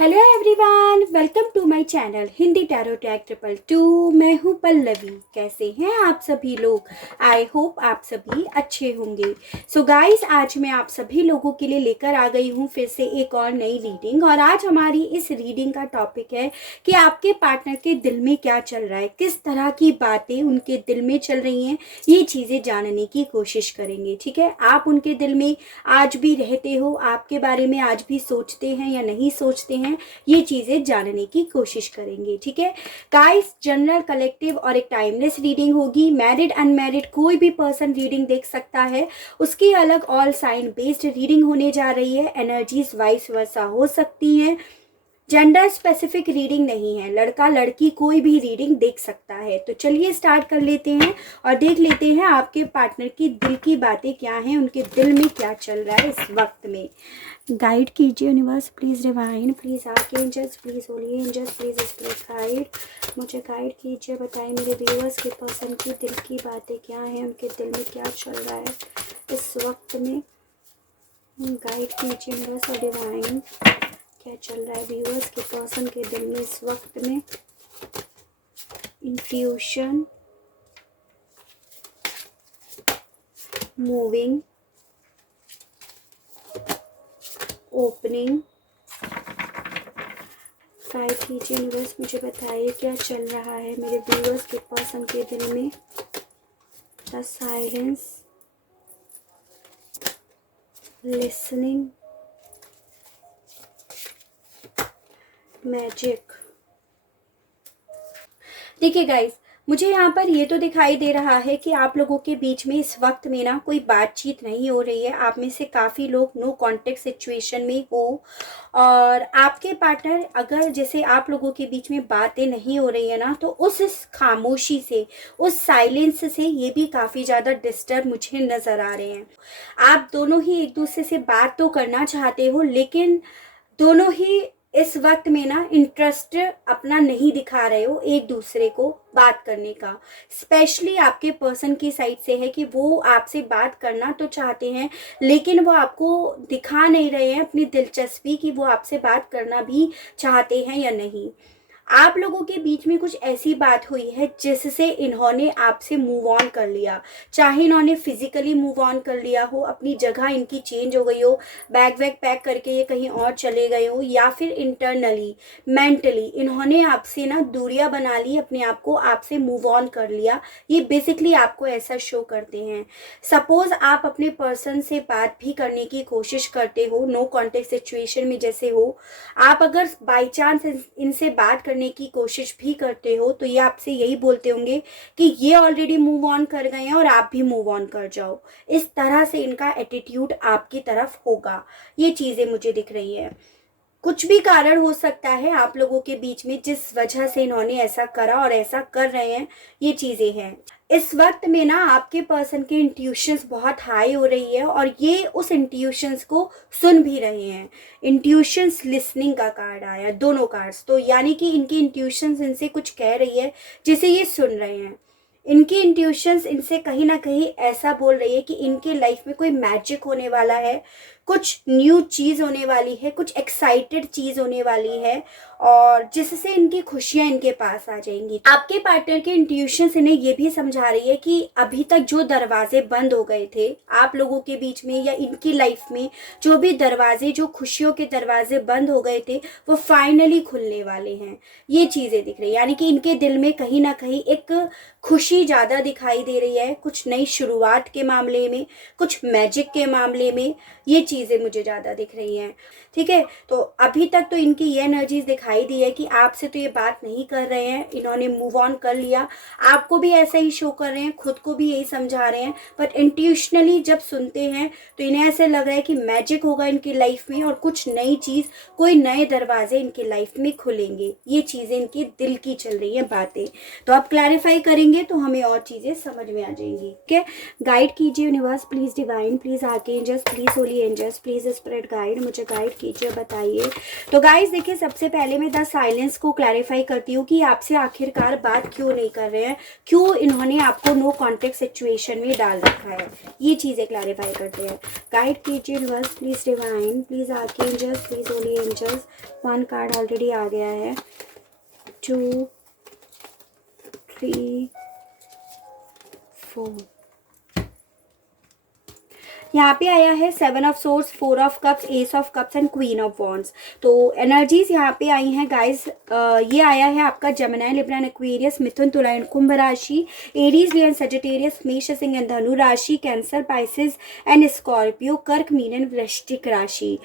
Hello everyone, welcome to my channel Hindi tarot tag 222। मैं हूँ पल्लवी। कैसे हैं आप सभी लोग? आई होप आप सभी अच्छे होंगे। सो गाइस, आज मैं आप सभी लोगों के लिए लेकर आ गई हूँ फिर से एक और नई रीडिंग। और आज हमारी इस रीडिंग का टॉपिक है कि आपके पार्टनर के दिल में क्या चल रहा है, किस तरह की बातें उनके दिल में चल रही हैं, ये चीज़ें जानने की कोशिश करेंगे। ठीक है, आप उनके दिल में आज भी रहते हो, आपके बारे में आज भी सोचते हैं या नहीं सोचते हैं, ये चीजें जानने की कोशिश करेंगे। ठीक है गाइस, जनरल, कलेक्टिव और एक टाइमलेस रीडिंग होगी। मैरिड अनमैरिड कोई भी पर्सन रीडिंग देख सकता है। उसकी अलग ऑल साइन बेस्ड रीडिंग होने जा रही है। एनर्जीज वाइस वर्सा हो सकती हैं। जेंडर स्पेसिफिक रीडिंग नहीं है, लड़का लड़की कोई भी रीडिंग देख सकता है। तो चलिए स्टार्ट कर लेते हैं और देख लेते हैं आपके पार्टनर की दिल की बातें क्या हैं, उनके दिल में क्या चल रहा है इस वक्त में। गाइड कीजिए universe, please divine, please archangels, please holy angels, please spirit guide, मुझे गाइड कीजिए। बताइए मेरे व्यूअर्स के पर्सन की दिल की बातें क्या हैं, उनके दिल में क्या चल रहा है इस वक्त में। गाइड कीजिए यूनिवर्स और डिवाइन, क्या चल रहा है व्यूअर्स के पर्सन के दिल में इस वक्त में। Intuition, moving, opening. गाइड कीजिए यूनिवर्स, मुझे बताइए क्या चल रहा है मेरे व्यूअर्स के पर्सन के दिल में। The silence, listening, magic. देखिए गाइस, मुझे यहाँ पर ये तो दिखाई दे रहा है कि आप लोगों के बीच में इस वक्त में ना कोई बातचीत नहीं हो रही है। आप में से काफ़ी लोग नो कांटेक्ट सिचुएशन में हो और आपके पार्टनर, अगर जैसे आप लोगों के बीच में बातें नहीं हो रही है ना, तो उस खामोशी से, उस साइलेंस से ये भी काफ़ी ज़्यादा डिस्टर्ब मुझे नज़र आ रहे हैं। आप दोनों ही एक दूसरे से बात तो करना चाहते हो, लेकिन दोनों ही इस वक्त में ना इंटरेस्ट अपना नहीं दिखा रहे हो एक दूसरे को बात करने का। स्पेशली आपके पर्सन की साइड से है कि वो आपसे बात करना तो चाहते हैं, लेकिन वो आपको दिखा नहीं रहे हैं अपनी दिलचस्पी कि वो आपसे बात करना भी चाहते हैं या नहीं। आप लोगों के बीच में कुछ ऐसी बात हुई है जिससे इन्होंने आपसे मूव ऑन कर लिया। चाहे इन्होंने फिजिकली मूव ऑन कर लिया हो, अपनी जगह इनकी चेंज हो गई हो, बैग वैग पैक करके ये कहीं और चले गए हो, या फिर इंटरनली मेंटली इन्होंने आपसे ना दूरियां बना ली, अपने आप को आपसे मूव ऑन कर लिया। ये बेसिकली आपको ऐसा शो करते हैं। सपोज आप अपने पर्सन से बात भी करने की कोशिश करते हो, नो कॉन्टेक्ट सिचुएशन में जैसे हो, आप अगर बाई चांस इनसे बात करने की कोशिश भी करते हो तो ये आपसे यही बोलते होंगे कि ये ऑलरेडी मूव ऑन कर गए हैं और आप भी मूव ऑन कर जाओ। इस तरह से इनका एटीट्यूड आपकी तरफ होगा। ये चीज़ें मुझे दिख रही है। कुछ भी कारण हो सकता है आप लोगों के बीच में जिस वजह से इन्होंने ऐसा करा और ऐसा कर रहे हैं, ये चीज़ें हैं। इस वक्त में ना आपके पर्सन के इंट्यूशंस बहुत हाई हो रही है और ये उस इंट्यूशंस को सुन भी रहे हैं। इंट्यूशंस लिसनिंग का कार्ड आया, दोनों कार्ड्स, तो यानी कि इनकी इंट्यूशंस इनसे कुछ कह रही है जिसे ये सुन रहे हैं। इनकी इंट्यूशंस इनसे कहीं ना कहीं ऐसा बोल रही है कि इनके लाइफ में कोई मैजिक होने वाला है, कुछ न्यू चीज़ होने वाली है, कुछ एक्साइटेड चीज़ होने वाली है और जिससे इनकी खुशियां इनके पास आ जाएंगी। आपके पार्टनर के इंट्यूशंस इन्हें ये भी समझा रही है कि अभी तक जो दरवाजे बंद हो गए थे आप लोगों के बीच में या इनकी लाइफ में, जो भी दरवाजे, जो खुशियों के दरवाजे बंद हो गए थे, वो फाइनली खुलने वाले हैं। ये चीज़ें दिख रही है, यानी कि इनके दिल में कहीं ना कहीं एक खुशी ज़्यादा दिखाई दे रही है, कुछ नई शुरुआत के मामले में, कुछ मैजिक के मामले में। ये चीज़ें मुझे ज़्यादा दिख रही हैं। ठीक है, तो अभी तक तो इनकी ये एनर्जीज दिखाई दी है कि आपसे तो ये बात नहीं कर रहे हैं, इन्होंने मूव ऑन कर लिया। आपको भी ऐसा ही शो कर रहे हैं, खुद को भी यही समझा रहे हैं, बट इंट्यूशनली जब सुनते हैं तो इन्हें ऐसे लग रहा है कि मैजिक होगा इनकी लाइफ में और कुछ नई चीज़, कोई नए दरवाजे इनकी लाइफ में खुलेंगे। ये चीज़ें इनकी दिल की चल रही हैं बातें। तो आप क्लैरिफाई करेंगे तो हमें और चीज़ें समझ में आ जाएंगी। ठीक है, गाइड कीजिए universe, please divine, please archangels, please holy angels, angels please spirit guide, मुझे गाइड कीजिए, बताइए। तो गाइस देखिए, सबसे पहले मैं द साइलेंस को क्लैरिफाई करती हूँ कि आपसे आखिरकार बात क्यों नहीं कर रहे हैं, क्यों इन्होंने आपको नो कॉन्टेक्ट सिचुएशन में डाल रखा है, ये चीज़ें क्लैरिफाई करते हैं। गाइड कीजिए universe please, divine please, archangels please, holy angels. 1 card already आ गया है, 2 3 4, यहाँ पे आया है 7 of source, 4 of cups, S of cups and queen of wands. तो एनर्जीज यहाँ पे आई हैं गाइस। ये आया है आपका जेमिनी, लिब्रा एंड एक्वेरियस, मिथुन, तुला एंड कुंभ राशि, एरीज, लियो एंड सजिटेरियस, मेष, सिंह एंड धनु राशि, कैंसर, पाइसेस एंड स्कॉर्पियो, कर्क, मीन एंड वृश्चिक राशि।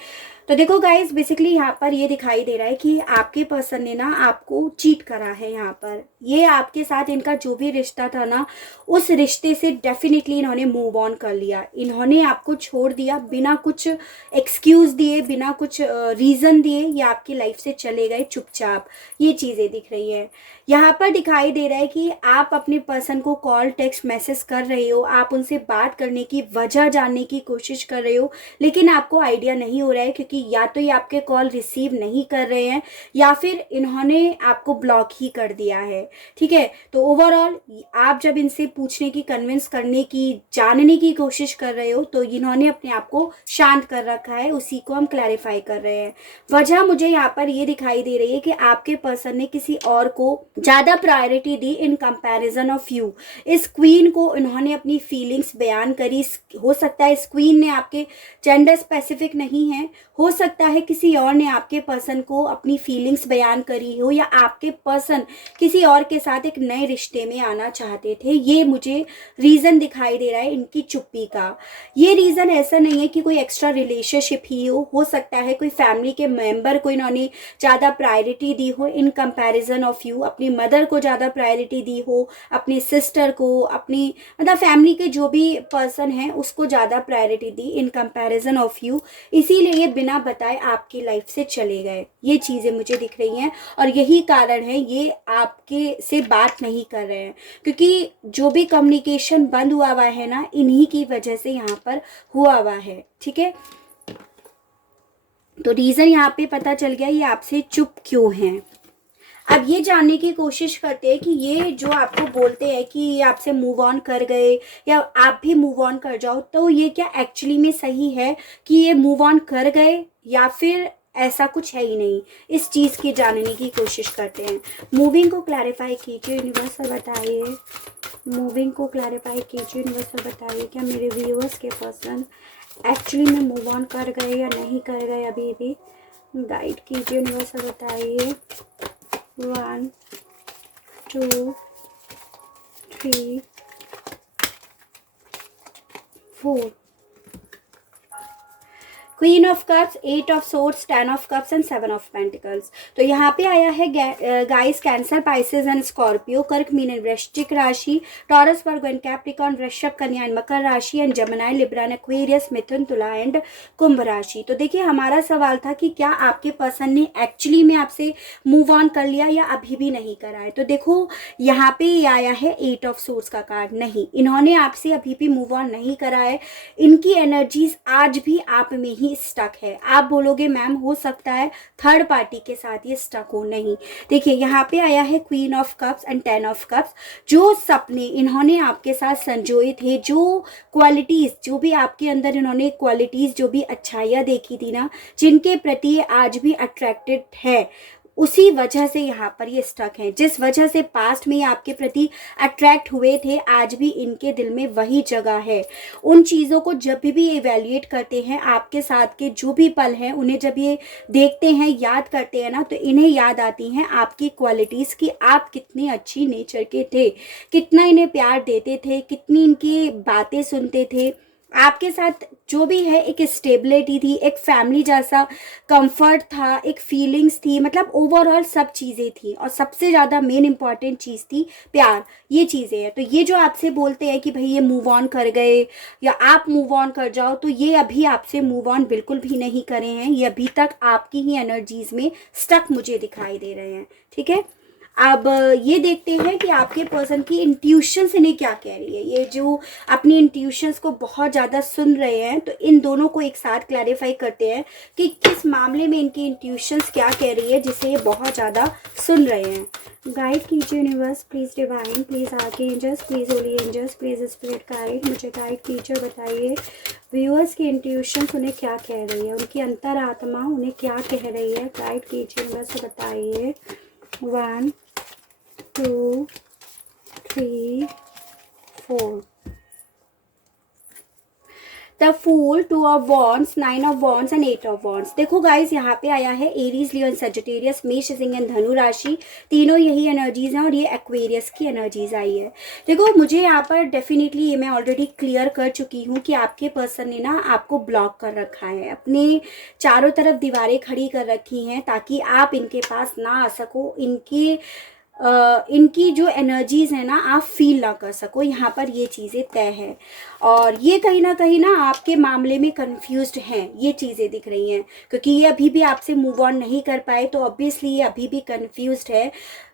तो देखो गाइस, बेसिकली यहाँ पर ये दिखाई दे रहा है कि आपके पर्सन ने ना आपको चीट करा है। यहाँ पर ये आपके साथ इनका जो भी रिश्ता था ना, उस रिश्ते से डेफिनेटली इन्होंने मूव ऑन कर लिया। इन्होंने आपको छोड़ दिया बिना कुछ एक्सक्यूज दिए, बिना कुछ रीज़न दिए, ये आपकी लाइफ से चले गए चुपचाप। ये चीज़ें दिख रही है। यहाँ पर दिखाई दे रहा है कि आप अपने पर्सन को कॉल, टेक्स्ट, मैसेज कर रहे हो, आप उनसे बात करने की वजह जानने की कोशिश कर रहे हो, लेकिन आपको आइडिया नहीं हो रहा है, क्योंकि या तो ये आपके कॉल रिसीव नहीं कर रहे हैं या फिर इन्होंने आपको ब्लॉक ही कर दिया है। ठीक है, तो ओवरऑल आप जब इनसे पूछने की, कन्विंस करने की, जानने की कोशिश कर रहे हो, तो इन्होंने अपने आप को शांत कर रखा है। उसी को हम क्लैरिफाई कर रहे हैं। वजह मुझे यहाँ पर ये दिखाई दे रही है कि आपके पर्सन ने किसी और को ज्यादा priority the in comparison of you. इस क्वीन को इन्होंने अपनी फीलिंग्स बयान करी। हो सकता है इस क्वीन ने आपके जेंडर स्पेसिफिक नहीं है, हो सकता है किसी और ने आपके पर्सन को अपनी फीलिंग्स बयान करी हो, या आपके पर्सन किसी और के साथ एक नए रिश्ते में आना चाहते थे। ये मुझे रीज़न दिखाई दे रहा है इनकी चुप्पी का। ये रीज़न ऐसा नहीं है कि कोई एक्स्ट्रा रिलेशनशिप ही हो सकता है कोई फैमिली के मेंबर को इन्होंने ज़्यादा प्रायोरिटी दी हो इन कंपैरिजन ऑफ यू, अपनी मदर को ज़्यादा प्रायोरिटी दी हो, अपनी सिस्टर को, अपनी मतलब फैमिली के जो भी पर्सन है उसको ज़्यादा priority the in comparison of you, इसीलिए ये बिना बताए आपकी लाइफ से चले गए। ये चीज़ें मुझे दिख रही हैं और यही कारण है ये आपके से बात नहीं कर रहे हैं, क्योंकि जो भी कम्युनिकेशन बंद हुआ है ना, इन्हीं की वजह से यहाँ पर हुआ है। ठीक है, तो रीज़न यहाँ पे पता चल गया ये आपसे चुप क्यों हैं। अब ये जानने की कोशिश करते हैं कि ये जो आपको बोलते हैं कि ये आपसे मूव ऑन कर गए या आप भी मूव ऑन कर जाओ, तो ये क्या एक्चुअली में सही है कि ये मूव ऑन कर गए या फिर ऐसा कुछ है ही नहीं। इस चीज़ की जानने की कोशिश करते हैं। मूविंग को क्लैरिफाई कीजिए यूनिवर्सल, बताइए। मूविंग को क्लैरिफाई कीजिए यूनिवर्सल, बताइए क्या मेरे व्यूअर्स के पर्सन एक्चुअली में मूव ऑन कर गए या नहीं कर गए अभी भी। गाइड कीजिए यूनिवर्सल, बताइए। 1 2 3 4, queen of cups, 8 of swords, 10 of cups and 7 of pentacles. तो यहाँ पे आया है guys cancer, Pisces and Scorpio, कर्क, मीन एंड वृश्चिक राशि, टॉरस, वर्गो एंड कैप्रिकॉर्न, वृषभ, कन्या एंड मकर राशि, and Gemini, Libra and Aquarius, मिथुन, तुला एंड कुंभ राशि। तो देखिए, हमारा सवाल था कि क्या आपके पर्सन ने एक्चुअली में आपसे मूव ऑन कर लिया या अभी भी नहीं करा है। तो देखो, यहाँ पे ये आया है 8 ऑफ सोर्ड्स का कार्ड। नहीं, इन्होंने आपसे अभी भी मूव ऑन नहीं करा है। इनकी एनर्जीज आज भी आप में ही स्टक है। आप बोलोगे मैम हो सकता है थर्ड पार्टी के साथ ये स्टक हो, नहीं। देखिए, यहाँ पे आया है queen of cups and 10 of cups. जो सपने इन्होंने आपके साथ संजोए थे, जो क्वालिटीज, जो भी आपके अंदर इन्होंने क्वालिटीज, जो भी अच्छाइयाँ देखी थी ना, जिनके प्रति आज भी अट्रैक्टेड है, उसी वजह से यहाँ पर ये स्टक हैं। जिस वजह से पास्ट में ये आपके प्रति अट्रैक्ट हुए थे, आज भी इनके दिल में वही जगह है। उन चीज़ों को जब भी इवैल्यूएट करते हैं, आपके साथ के जो भी पल हैं उन्हें जब ये देखते हैं, याद करते हैं ना, तो इन्हें याद आती हैं आपकी क्वालिटीज़ कि आप कितनी अच्छी नेचर के थे, कितना इन्हें प्यार देते थे, कितनी इनकी बातें सुनते थे। आपके साथ जो भी है एक स्टेबिलिटी थी, एक फैमिली जैसा कंफर्ट था, एक फीलिंग्स थी, मतलब ओवरऑल सब चीज़ें थी। और सबसे ज़्यादा मेन इंपॉर्टेंट चीज़ थी प्यार। ये चीज़ें हैं। तो ये जो आपसे बोलते हैं कि भाई ये मूव ऑन कर गए या आप मूव ऑन कर जाओ, तो ये अभी आपसे मूव ऑन बिल्कुल भी नहीं करे हैं। ये अभी तक आपकी ही एनर्जीज में स्टक मुझे दिखाई दे रहे हैं। ठीक है, अब ये देखते हैं कि आपके पर्सन की इंट्यूशंस इन्हें क्या कह रही है। ये जो अपनी इंट्यूशंस को बहुत ज़्यादा सुन रहे हैं, तो इन दोनों को एक साथ क्लैरिफाई करते हैं कि किस मामले में इनकी इंट्यूशंस क्या कह रही है जिसे ये बहुत ज़्यादा सुन रहे हैं। गाइड कीजिए universe, please divine, please archangels, please holy angels, please spirit guide, मुझे गाइड कीजिए। बताइए व्यूअर्स की इंट्यूशंस उन्हें क्या कह रही है, उनकी अंतरात्मा उन्हें क्या कह रही है। गाइड कीजिए यूनिवर्स, बताइए। 1 2 3 4। The fool, 2 of wands, 9 of wands and 8 of wands. देखो गाइस, यहाँ पे आया है एरीज, लियो एंड सजिटेरियस, मेष, सिंह एंड धनु राशि। तीनों यही एनर्जीज हैं और ये एक्वेरियस की एनर्जीज आई है। देखो मुझे यहाँ पर डेफिनेटली ये मैं ऑलरेडी क्लियर कर चुकी हूँ कि आपके पर्सन ने ना आपको ब्लॉक कर रखा है, अपने चारों तरफ दीवारें खड़ी कर रखी हैं ताकि आप इनके पास ना आ सको, इनकी जो एनर्जीज है ना आप फील ना कर सको। यहाँ पर ये चीज़ें तय है और ये कहीं ना आपके मामले में कंफ्यूज्ड हैं, ये चीज़ें दिख रही हैं क्योंकि ये अभी भी आपसे मूव ऑन नहीं कर पाए, तो ऑब्वियसली ये अभी भी कंफ्यूज्ड है,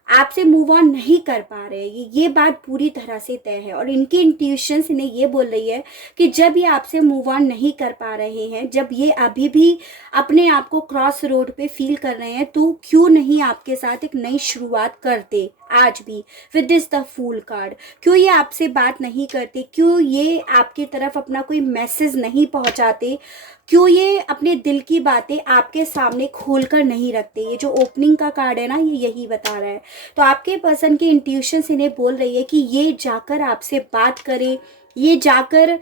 आपसे मूव ऑन नहीं कर पा रहे। ये बात पूरी तरह से तय है और इनकी इंट्यूशंस इन्हें ये बोल रही है कि जब ये आपसे मूव ऑन नहीं कर पा रहे हैं, जब ये अभी भी अपने आप को क्रॉस रोड पे फील कर रहे हैं, तो क्यों नहीं आपके साथ एक नई शुरुआत करते आज भी with this the fool card. क्यों ये आपसे बात नहीं करते, क्यों ये आपकी तरफ अपना कोई मैसेज नहीं पहुंचाते, क्यों ये अपने दिल की बातें आपके सामने खोल कर नहीं रखते। ये जो ओपनिंग का कार्ड है ना, ये यही बता रहा है। तो आपके पर्सन की इंट्यूशंस इन्हें बोल रही है कि ये जाकर आपसे बात करें, ये जाकर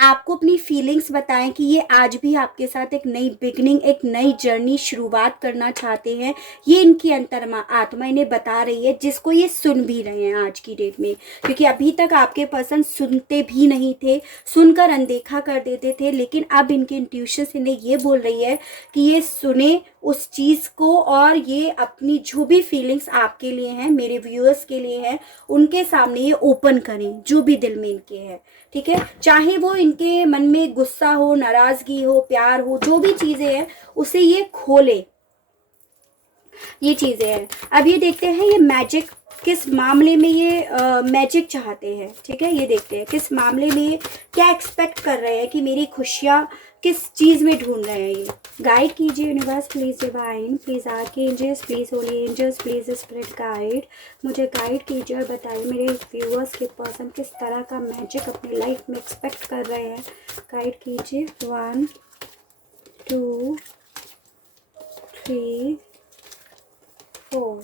आपको अपनी फीलिंग्स बताएं कि ये आज भी आपके साथ एक नई बिगनिंग, एक नई जर्नी शुरुआत करना चाहते हैं। ये इनकी आत्मा इन्हें बता रही है, जिसको ये सुन भी रहे हैं आज की डेट में, क्योंकि अभी तक आपके पर्सन सुनते भी नहीं थे, सुनकर अनदेखा कर देते थे, लेकिन अब इनकी इंट्यूशंस इन्हें ये बोल रही है कि ये सुने उस चीज़ को और ये अपनी जो भी फीलिंग्स आपके लिए हैं, मेरे व्यूअर्स के लिए हैं, उनके सामने ये ओपन करें जो भी दिल में इनके है। ठीक है, चाहे वो इनके मन में गुस्सा हो, नाराजगी हो, प्यार हो, जो भी चीज़ें हैं उसे ये खोले, ये चीज़ें हैं। अब ये देखते हैं ये मैजिक किस मामले में ये मैजिक चाहते हैं। ठीक है, ये देखते हैं किस मामले में ये क्या एक्सपेक्ट कर रहे हैं कि मेरी खुशियाँ किस चीज़ में ढूंढ रहे हैं। ये गाइड कीजिए universe, please divine, please archangels, please holy angels, please spirit guide, मुझे गाइड कीजिए और बताइए मेरे व्यूअर्स के पर्सन किस तरह का मैजिक अपनी लाइफ में एक्सपेक्ट कर रहे हैं। गाइड कीजिए। 1 2 3 4।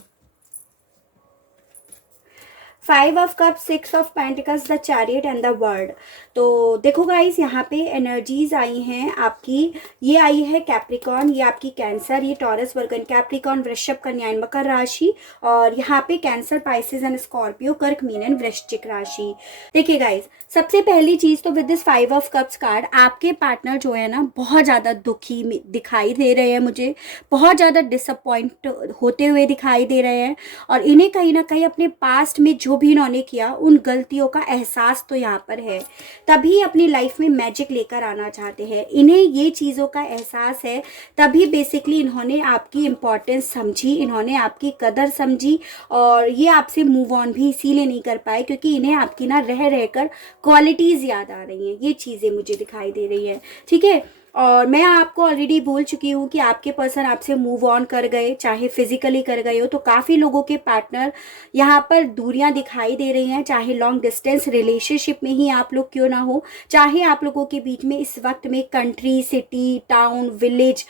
5 of cup, 6 of pentacles, the chariot and the world. तो देखो गाइस, यहाँ पे एनर्जीज आई हैं आपकी। ये आई है कैप्रिकॉन, ये आपकी कैंसर, ये टॉरस, वर्गन, कैप्रिकॉन, वृषभ, कन्या एंड मकर राशि, और यहाँ पे कैंसर, पाइसेस एंड स्कॉर्पियो, कर्क, मीन एंड वृश्चिक राशि। देखिए गाइस, सबसे पहली चीज तो with this 5 of cups card, आपके पार्टनर जो है ना बहुत ज्यादा दुखी दिखाई दे रहे हैं, मुझे बहुत ज्यादा डिसअपॉइंट होते हुए दिखाई दे रहे हैं, और इन्हें कहीं ना कहीं अपने पास्ट में जो भी इन्होंने किया उन गलतियों का एहसास तो यहाँ पर है, तभी अपनी लाइफ में मैजिक लेकर आना चाहते हैं। इन्हें ये चीज़ों का एहसास है, तभी बेसिकली इन्होंने आपकी इम्पोर्टेंस समझी, इन्होंने आपकी कदर समझी, और ये आपसे मूव ऑन भी इसीलिए नहीं कर पाए क्योंकि इन्हें आपकी ना रह रहकर क्वालिटीज़ याद आ रही हैं। ये चीज़ें मुझे दिखाई दे रही हैं। ठीक है, और मैं आपको ऑलरेडी बोल चुकी हूँ कि आपके पर्सन आपसे मूव ऑन कर गए, चाहे फिजिकली कर गए हो, तो काफ़ी लोगों के पार्टनर यहाँ पर दूरियां दिखाई दे रही हैं, चाहे लॉन्ग डिस्टेंस रिलेशनशिप में ही आप लोग क्यों ना हो, चाहे आप लोगों के बीच में इस वक्त में कंट्री, सिटी, टाउन, विलेज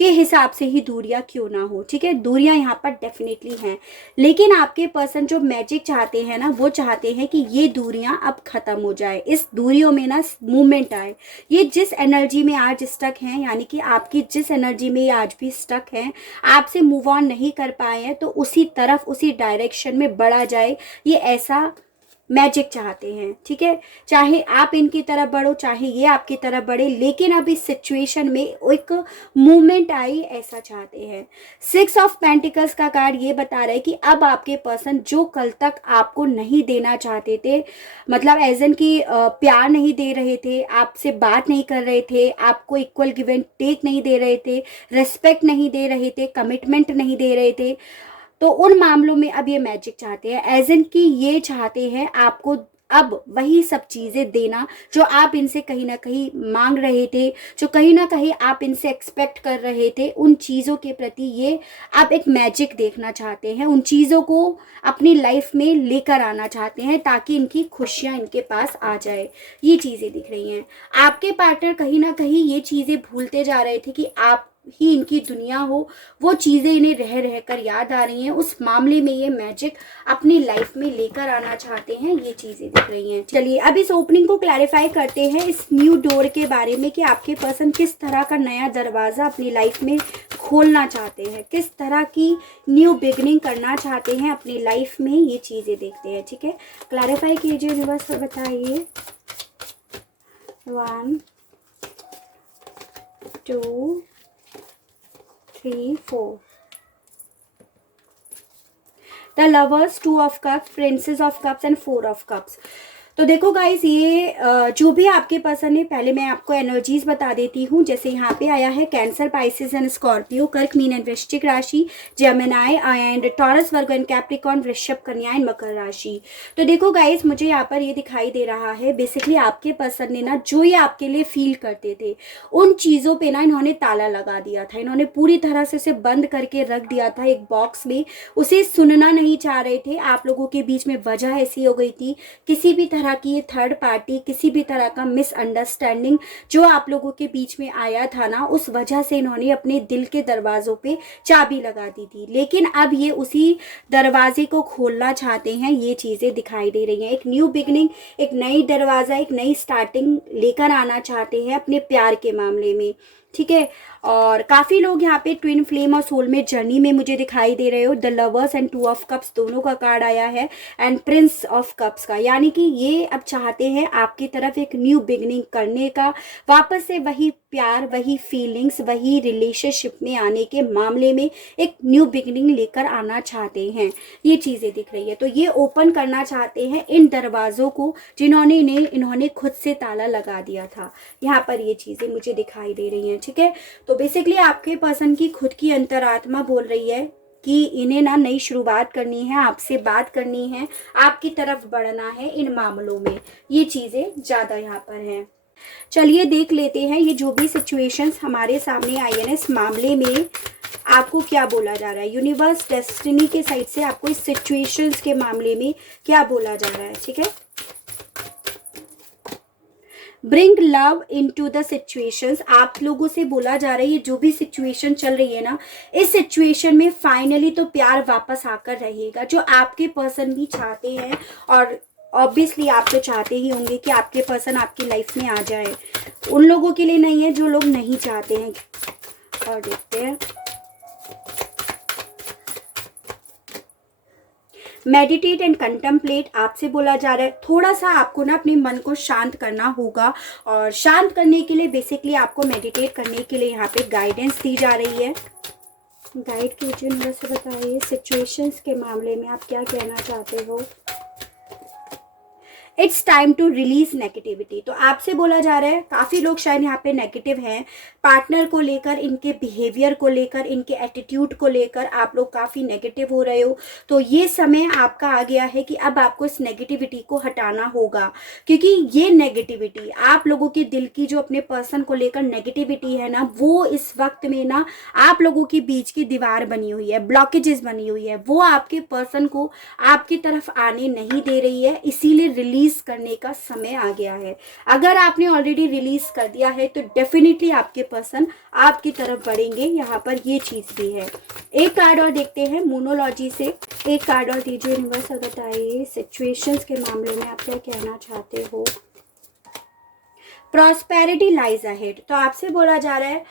के हिसाब से ही दूरियां क्यों ना हो। ठीक है, दूरियां यहाँ पर डेफिनेटली हैं, लेकिन आपके पर्सन जो मैजिक चाहते हैं ना, वो चाहते हैं कि ये दूरियां अब खत्म हो जाए, इस दूरियों में ना मूवमेंट आए। ये जिस एनर्जी में आज स्टक हैं, यानी कि आपकी जिस एनर्जी में ये आज भी स्टक हैं, आपसे मूव ऑन नहीं कर पाए हैं, तो उसी तरफ, उसी डायरेक्शन में बढ़ा जाए, ये ऐसा मैजिक चाहते हैं। ठीक है, चाहे आप इनकी तरफ बढ़ो, चाहे ये आपकी तरफ बढ़े, लेकिन अब इस सिचुएशन में एक मूवमेंट आई, ऐसा चाहते हैं। 6 ऑफ पेंटिकल्स का कार्ड ये बता रहा है कि अब आपके पर्सन जो कल तक आपको नहीं देना चाहते थे, मतलब एज एन की प्यार नहीं दे रहे थे, आपसे बात नहीं कर रहे थे, आपको इक्वल गिव एंड टेक नहीं दे रहे थे, रिस्पेक्ट नहीं दे रहे थे, कमिटमेंट नहीं दे रहे थे, तो उन मामलों में अब ये मैजिक चाहते हैं, एज इन कि ये चाहते हैं आपको अब वही सब चीज़ें देना जो आप इनसे कहीं ना कहीं मांग रहे थे, जो कहीं ना कहीं आप इनसे एक्सपेक्ट कर रहे थे। उन चीज़ों के प्रति ये आप एक मैजिक देखना चाहते हैं, उन चीज़ों को अपनी लाइफ में लेकर आना चाहते हैं ताकि इनकी खुशियाँ इनके पास आ जाए। ये चीज़ें दिख रही हैं। आपके पार्टनर कहीं ना कहीं ये चीज़ें भूलते जा रहे थे कि आप ही इनकी दुनिया हो, वो चीज़ें इन्हें रह रह कर याद आ रही हैं। उस मामले में ये मैजिक अपनी लाइफ में लेकर आना चाहते हैं, ये चीज़ें दिख रही हैं। चलिए अब इस ओपनिंग को क्लैरिफाई करते हैं इस न्यू डोर के बारे में कि आपके पर्सन किस तरह का नया दरवाज़ा अपनी लाइफ में खोलना चाहते हैं, किस तरह की न्यू बिगनिंग करना चाहते हैं अपनी लाइफ में, ये चीज़ें देखते हैं। ठीक है, क्लैरिफाई कीजिए यूनिवर्स और बताइए। 1 2 3 4 the lovers, 2 of cups, princess of cups and 4 of cups. तो देखो गाइस, ये जो भी आपके पर्सन है, पहले मैं आपको एनर्जीज बता देती हूँ। जैसे यहाँ पे आया है कैंसर, पाइसेस एंड स्कॉर्पियो, कर्क, मीन एंड वृश्चिक राशि, Gemini and taurus, Virgo and Capricorn, वृषभ, कन्या एंड मकर राशि। तो देखो गाइस, मुझे यहाँ पर ये दिखाई दे रहा है बेसिकली आपके पर्सन ने ना जो ये आपके लिए फील करते थे उन चीज़ों पे ना इन्होंने ताला लगा दिया था। इन्होंने पूरी तरह से उसे बंद करके रख दिया था एक बॉक्स में, उसे सुनना नहीं चाह रहे थे। आप लोगों के बीच में वजह ऐसी हो गई थी, किसी भी तरह की ये थर्ड पार्टी, किसी भी तरह का मिसअंडरस्टैंडिंग जो आप लोगों के बीच में आया था ना, उस वजह से इन्होंने अपने दिल के दरवाजों पे चाबी लगा दी थी। लेकिन अब ये उसी दरवाजे को खोलना चाहते हैं, ये चीज़ें दिखाई दे रही हैं। एक न्यू बिगनिंग, एक नई दरवाज़ा, एक नई स्टार्टिंग लेकर आना चाहते हैं अपने प्यार के मामले में। ठीक है, और काफ़ी लोग यहाँ पे ट्विन फ्लेम और सोलमेट जर्नी में मुझे दिखाई दे रहे हो। The lovers and 2 of cups दोनों का कार्ड आया है एंड प्रिंस ऑफ कप्स का, यानी कि ये अब चाहते हैं आपकी तरफ एक न्यू बिगनिंग करने का, वापस से वही प्यार, वही फीलिंग्स, वही रिलेशनशिप में आने के मामले में एक न्यू बिगनिंग लेकर आना चाहते हैं। ये चीज़ें दिख रही है। तो ये ओपन करना चाहते हैं इन दरवाज़ों को जिन्होंने इन्होंने खुद से ताला लगा दिया था। यहाँ पर ये चीज़ें मुझे दिखाई दे रही हैं। ठीक है, तो बेसिकली आपके पर्सन की खुद की अंतरात्मा बोल रही है कि इन्हें ना नई शुरुआत करनी है, आपसे बात करनी है, आपकी तरफ बढ़ना है इन मामलों में। ये चीज़ें ज़्यादा यहाँ पर हैं। चलिए देख लेते हैं ये जो भी सिचुएशंस हमारे सामने आई है ना, इस मामले में आपको क्या बोला जा रहा है। यूनिवर्स, डेस्टिनी के साइड से आपको इस सिचुएशंस के मामले में क्या बोला जा रहा है। ठीक है, bring love into the situations, आप लोगों से बोला जा रहा है ये जो भी सिचुएशन चल रही है ना, इस सिचुएशन में फाइनली तो प्यार वापस आकर रहेगा, जो आपके पर्सन भी चाहते हैं। और ऑब्वियसली आप तो चाहते ही होंगे कि आपके पर्सन आपकी लाइफ में आ जाए। उन लोगों के लिए नहीं है जो लोग नहीं चाहते हैं। और देखते हैं, मेडिटेट एंड कंटेम्पलेट आपसे बोला जा रहा है। थोड़ा सा आपको ना अपने मन को शांत करना होगा, और शांत करने के लिए बेसिकली आपको मेडिटेट करने के लिए यहाँ पे गाइडेंस दी जा रही है। गाइड कीजिए, मुझे से बताइए सिचुएशंस के मामले में आप क्या कहना चाहते हो। It's time to release negativity, तो आपसे बोला जा रहा है काफ़ी लोग शायद यहाँ पे नेगेटिव हैं पार्टनर को लेकर, इनके बिहेवियर को लेकर, इनके एटीट्यूड को लेकर आप लोग काफ़ी नेगेटिव हो रहे हो। तो ये समय आपका आ गया है कि अब आपको इस नेगेटिविटी को हटाना होगा, क्योंकि ये नेगेटिविटी आप लोगों के दिल की जो अपने पर्सन को लेकर नेगेटिविटी है ना, वो इस वक्त में ना आप लोगों के बीच की दीवार बनी हुई है, ब्लॉकेजेस बनी हुई है, वो आपके पर्सन को आपकी तरफ आने नहीं दे रही है। इसीलिए रिलीज करने का समय आ गया है। अगर आपने ऑलरेडी रिलीज कर दिया है तो डेफिनेटली आपके पर्सन आपकी तरफ बढ़ेंगे। यहाँ पर ये चीज भी है। एक कार्ड और देखते हैं मोनोलॉजी से। एक कार्ड और दीजिए यूनिवर्स, बताइए सिचुएशंस के मामले में आप क्या कहना चाहते हो। प्रॉस्पेरिटी लाइज अहेड, तो आपसे बोला जा रहा है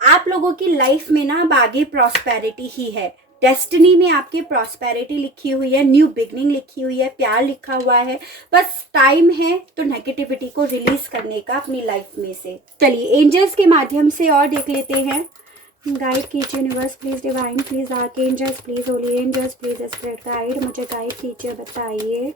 आप लोगों की लाइफ में ना अब आगे प्रॉस्पेरिटी ही है। डेस्टिनी में आपकी प्रॉस्पेरिटी लिखी हुई है, न्यू बिगनिंग लिखी हुई है, प्यार लिखा हुआ है। बस टाइम है तो नेगेटिविटी को रिलीज करने का अपनी लाइफ में से। चलिए एंजल्स के माध्यम से और देख लेते हैं। गाइड कीजिए universe, please divine, please archangels, please holy angels, please spirit guide, मुझे गाइड कीजिए, बताइए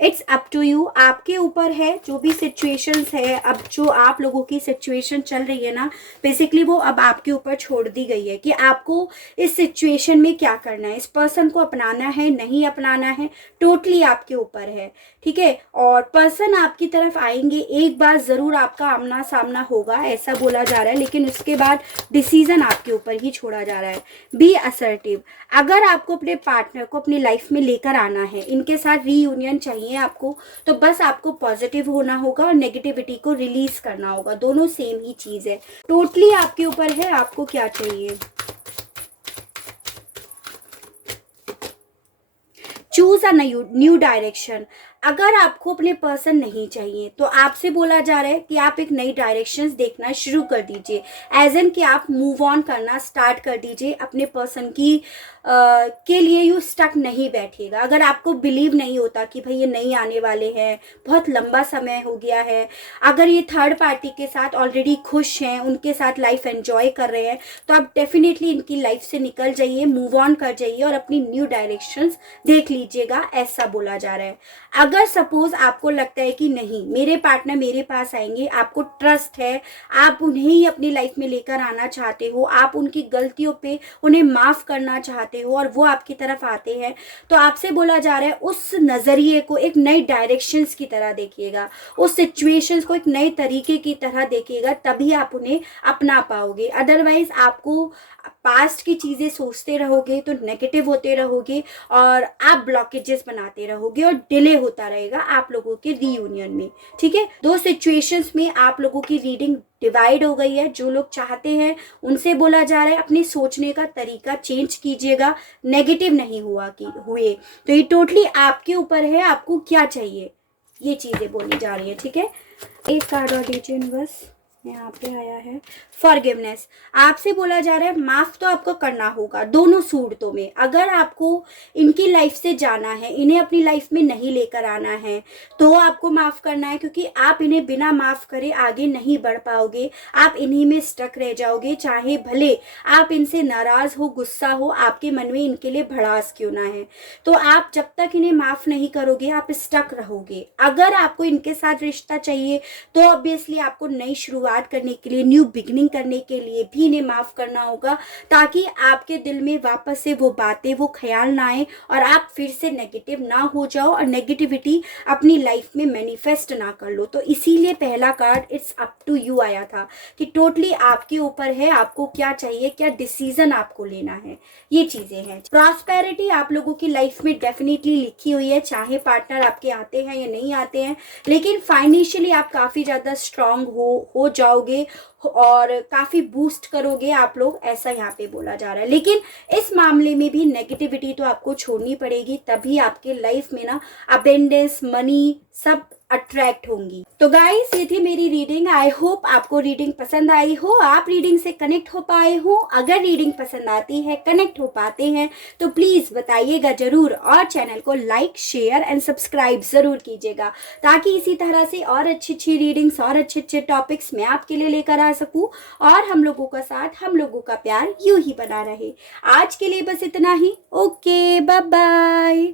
इट्स अप टू यू, आपके ऊपर है। जो भी सिचुएशंस है, अब जो आप लोगों की सिचुएशन चल रही है ना, बेसिकली वो अब आपके ऊपर छोड़ दी गई है कि आपको इस सिचुएशन में क्या करना है। इस पर्सन को अपनाना है, नहीं अपनाना है, टोटली आपके ऊपर है, ठीक है। और पर्सन आपकी तरफ आएंगे, एक बार ज़रूर आपका आमना सामना होगा, ऐसा बोला जा रहा है, लेकिन उसके बाद डिसीजन आपके ऊपर ही छोड़ा जा रहा है। Be assertive. अगर आपको अपने पार्टनर को अपनी लाइफ में लेकर आना है, इनके साथ रीयूनियन चाहिए आपको, तो बस आपको पॉजिटिव होना होगा और नेगेटिविटी को रिलीज करना होगा। दोनों सेम ही चीज़ है, टोटली आपके ऊपर है, आपको क्या चाहिए। Choose a new direction. अगर आपको अपने पर्सन नहीं चाहिए तो आपसे बोला जा रहा है कि आप एक नई डायरेक्शंस देखना शुरू कर दीजिए, एज एन कि आप मूव ऑन करना स्टार्ट कर दीजिए अपने पर्सन की के लिए। यू स्टक नहीं बैठिएगा। अगर आपको बिलीव नहीं होता कि भाई ये नहीं आने वाले हैं, बहुत लंबा समय हो गया है, अगर ये थर्ड पार्टी के साथ ऑलरेडी खुश हैं, उनके साथ लाइफ एंजॉय कर रहे हैं, तो आप डेफिनेटली इनकी लाइफ से निकल जाइए, मूव ऑन कर जाइए और अपनी न्यू डायरेक्शंस देख लीजिएगा, ऐसा बोला जा रहा है। अगर सपोज आपको लगता है कि नहीं, मेरे पार्टनर मेरे पास आएंगे, आपको ट्रस्ट है, आप उन्हें ही अपनी लाइफ में लेकर आना चाहते हो, आप उनकी गलतियों पे उन्हें माफ़ करना चाहते हो और वो आपकी तरफ आते हैं, तो आपसे बोला जा रहा है उस नज़रिए को एक नई डायरेक्शंस की तरह देखिएगा, उस सिचुएशंस को एक नए तरीके की तरह देखिएगा, तभी आप उन्हें अपना पाओगे। अदरवाइज आपको पास्ट की चीज़ें सोचते रहोगे तो नेगेटिव होते रहोगे और आप ब्लॉकेजेस बनाते रहोगे और डिले होता रहेगा आप लोगों के रीयूनियन में, ठीक है। दो सिचुएशंस में आप लोगों की रीडिंग डिवाइड हो गई है। जो लोग चाहते हैं उनसे बोला जा रहा है अपने सोचने का तरीका चेंज कीजिएगा, नेगेटिव नहीं हुए। तो ये टोटली आपके ऊपर है, आपको क्या चाहिए, ये चीज़ें बोली जा रही है, ठीक है। एक कार्ड और दीजिए बस, यहाँ पे आया है फॉरगिवनेस। आपसे बोला जा रहा है माफ तो आपको करना होगा दोनों सूरतों में। अगर आपको इनकी लाइफ से जाना है, इन्हें अपनी लाइफ में नहीं लेकर आना है, तो आपको माफ करना है, क्योंकि आप इन्हें बिना माफ करे आगे नहीं बढ़ पाओगे, आप इन्हीं में स्टक रह जाओगे। चाहे भले आप इनसे नाराज हो, गुस्सा हो, आपके मन में इनके लिए भड़ास क्यों ना है, तो आप जब तक इन्हें माफ नहीं करोगे आप स्टक रहोगे। अगर आपको इनके साथ रिश्ता चाहिए तो ऑब्वियसली आपको नई शुरुआत करने के लिए, न्यू बिगनिंग करने के लिए भी इन्हें माफ करना होगा, ताकि आपके दिल में वापस से वो बातें, वो ख्याल ना आए और आप फिर से नेगेटिव ना हो जाओ और नेगेटिविटी अपनी लाइफ में मैनिफेस्ट ना कर लो। तो इसीलिए पहला card it's up to you आया था कि टोटली आपके ऊपर है, आपको क्या चाहिए, क्या डिसीजन आपको लेना है, ये चीजें हैं। प्रॉस्पेरिटी आप लोगों की लाइफ में डेफिनेटली लिखी हुई है, चाहे पार्टनर आपके आते हैं या नहीं आते हैं, लेकिन फाइनेंशियली आप काफी ज्यादा स्ट्रांग हो जाओगे और काफी बूस्ट करोगे आप लोग, ऐसा यहाँ पे बोला जा रहा है। लेकिन इस मामले में भी नेगेटिविटी तो आपको छोड़नी पड़ेगी, तभी आपके लाइफ में ना अबेंडेंस, मनी सब अट्रैक्ट होंगी। तो गाइस ये थी मेरी रीडिंग। आई होप आपको रीडिंग पसंद आई हो, आप रीडिंग से कनेक्ट हो पाए हो। अगर रीडिंग पसंद आती है, कनेक्ट हो पाते हैं, तो प्लीज बताइएगा जरूर और चैनल को लाइक, शेयर एंड सब्सक्राइब जरूर कीजिएगा, ताकि इसी तरह से और अच्छी रीडिंग्स और अच्छे टॉपिक्स मैं आपके लिए लेकर आ सकूं और हम लोगों का साथ, हम लोगों का प्यार यूं ही बना रहे। आज के लिए बस इतना ही। Okay, bye bye.